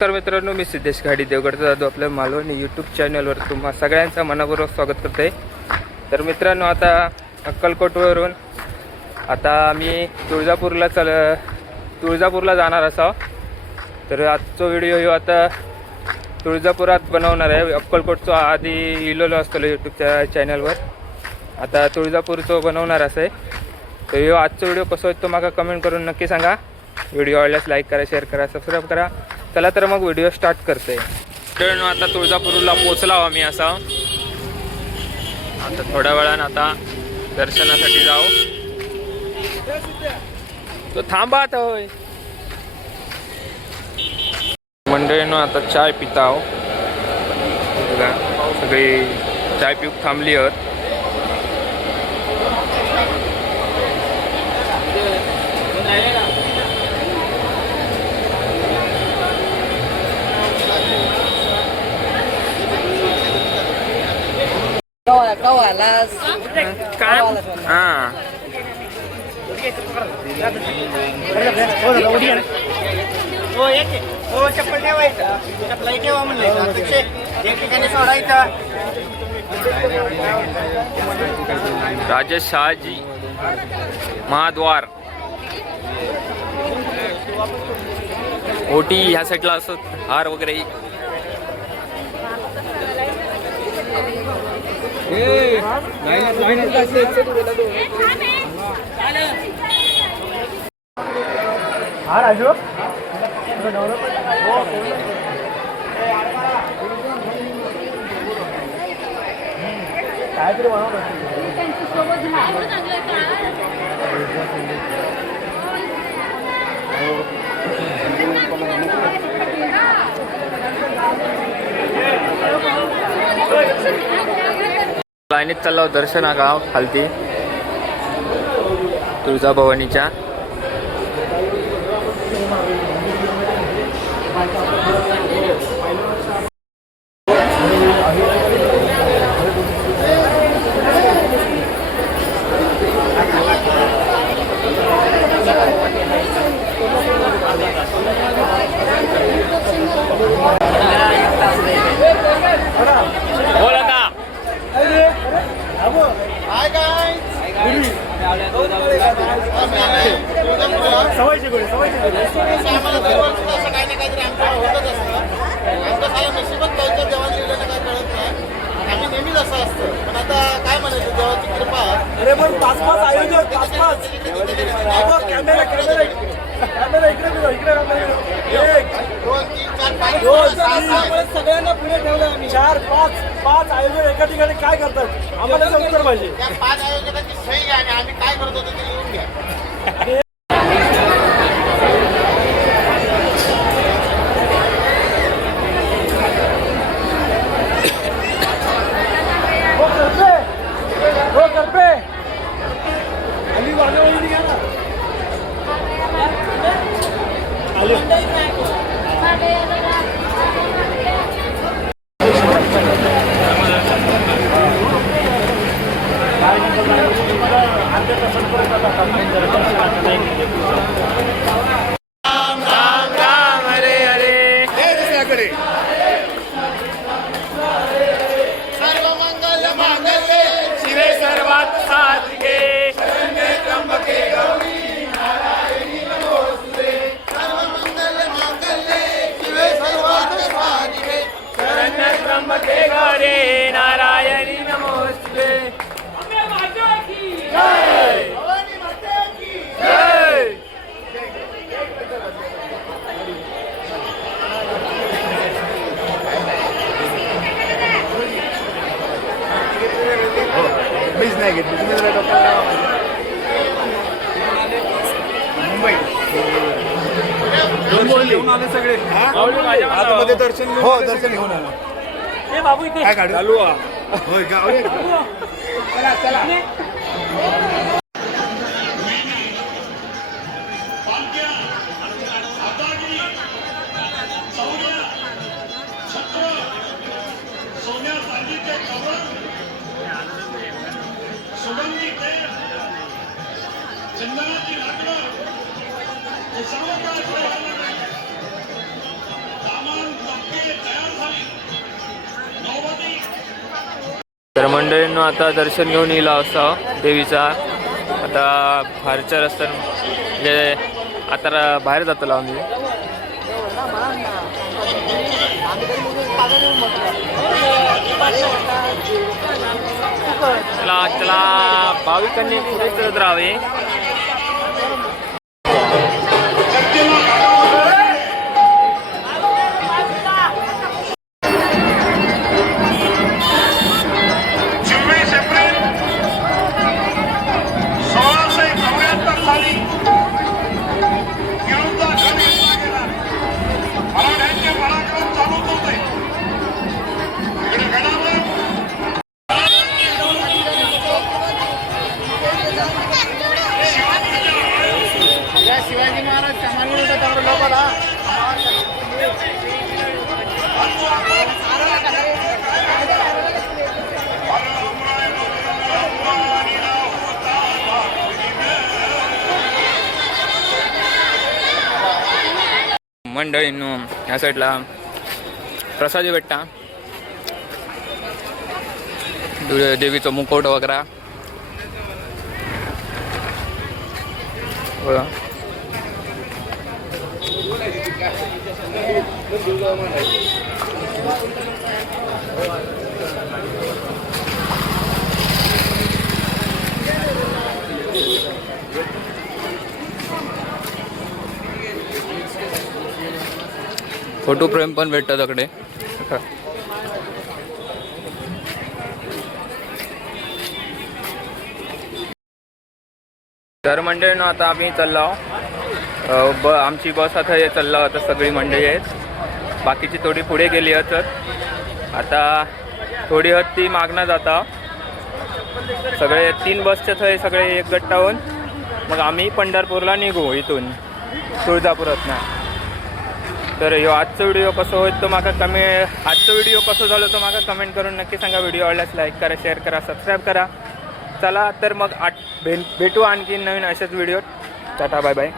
तर मित्रांनो, मी सिद्धेश घाडी देवगडचा जाधव आपल्या मालवणी यूट्यूब चॅनलवर तुम्हा सगळ्यांचं मनपूर्वक स्वागत करते. तर मित्रांनो, आता अक्कलकोटवरून आता आम्ही तुळजापूरला जाणार असाव. तर आजचा व्हिडिओ हे आता तुळजापुरात बनवणार आहे. अक्कलकोटचा आधी इलेलो असतो यूट्यूबच्या चॅनलवर, आता तुळजापूरचं बनवणार असं आहे. तर ह्यो आजचा व्हिडिओ कसं आहे तो मला कमेंट करून नक्की सांगा. व्हिडिओ आवडल्यास लाईक करा, शेअर करा, सबस्क्राईब करा. चला तर मग व्हिडिओ स्टार्ट करते. मित्रांनो, आता तुळजापूरला पोचलो आम्ही असा. आता थोड्या वेळानं आता दर्शनासाठी जाऊ. तो थांबा आता. होय मंडळींनो, आता चाय पिता आहो. बघा सगळी चाय पिऊक थांबली आहेत. काय हां चप्पल ठेवायचं, चप्पल ठेवा म्हणले एक ठिकाणी सोडायचं. राजेश शहाजी महाद्वार ओटी ह्या साईडला असत हार वगैरे. हा राजू काहीतरी लाईनीत चाललो दर्शना गाव खालती तुळजाभवानीच्या. अरे पण 5-5 आयोजक 5-5 कॅमेरा इकडे सगळ्यांना पुढे ठेवलं आम्ही. 4-5 आयोजक एका ठिकाणी काय करतात आम्हाला उत्तर पाहिजे. 5 आयोजकांची सही घ्या आणि आम्ही काय करत होतो ते लिहून घ्या. नारायणी नमोस्तुते. नाही घेतली तुम्ही जरा डोक्याला लावा माझ्या. मुंबई घेऊन आले सगळे आता मध्ये दर्शन हो दर्शन घेऊन आला बाबू इथे काय काढू चालू होय गाव चला चला तर मंडळींनो आता दर्शन घेऊन येईल असा देवीचा. आता बाहेरच्या रस्त्यानं म्हणजे आता बाहेर जातो आम्ही. चला चला भाविकांनी पुढे चढत राहावे. शिवाजी महाराज कमाल लोकाला मंडळींनो ह्या साईडला प्रसादी भेटता. देवीचं मुकुट वगैरे बघा. फोटो फ्रेम पण भेटतात तिकडे. तर मंडळीनं आता आम्ही चाललो आमची बस आता हे चाललो आता सगळी मंडळी आहेत. बाकीची थोडी पुढे गेली आहेत. आता थोडी हत ती मागणं जाता. सगळे 3 बसच्या थंय सगळे एक गट्टा होऊन मग आम्ही पंढरपूरला निघू इथून तुळजापुरातनं. तर ह्यो आजचा व्हिडिओ कसो होईल तो माका आजचा व्हिडिओ कसो झालो तो माका कमेंट करून नक्की सांगा. व्हिडिओ आवडल्यास लाईक करा, शेअर करा, सबस्क्राईब करा. चला तर मग भेटू आणखी नवीन असेच व्हिडिओ. Tata bye bye.